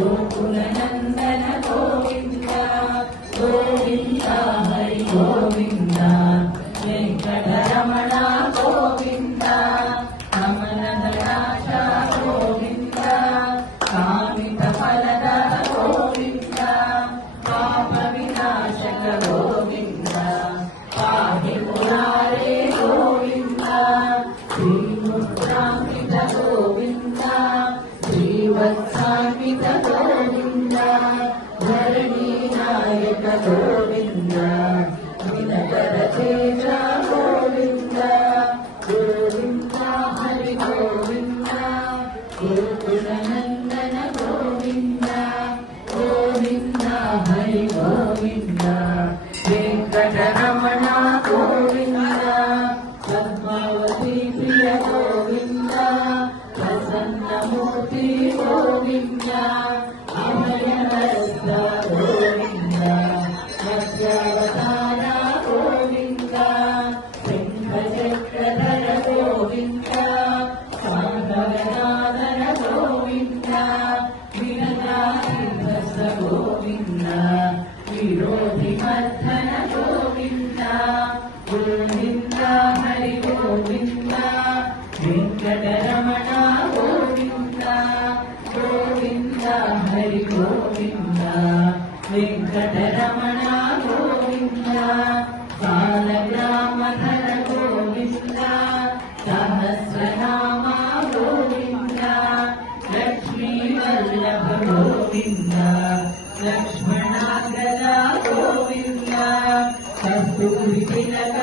गोकुलनन्दन गोविन्द गोविन्द हरि गोविन्द वेङ्कटरमण गोविन्द कमलदलाश गोविन्द कामितफलद गोविन्द पापविनाशक गोविन्द पाहि मुरारे गोविन्द श्रीमुद्रान्वित गोविन्द श्रीवत्सान्वित गोविन्द धरणीनायक गोविन्द दिनकरतेज गोविन्द गोविन्द हरि गोविन्द गोकुलनन्दन गोविन्द गोविन्द हरि गोविन्द वेङ्कटरमण गोविन्द पद्मावती प्रिय गोविन्द प्रसन्नमूर्ति गोविन्द अभयहस्त गोविन्द मध्यावतार गोविन्द शङ्खचक्रधर गोविन्द सागरनादर गोविन्द विरजाधिवस गोविन्द विरोधिमर्दन गोविन्द गोविन्द हरि गोविन्द वेङ्कटरमण गोविन्द गोविन्द हरि गोविन्द वेङ्कटरमण गोविन्द बालग्रामधर गोविन्द सहस्रनाम गोविन्द लक्ष्मीवल्लभ गोविन्द लक्ष्मणाग्रज गोविन्द कस्तूरितिलक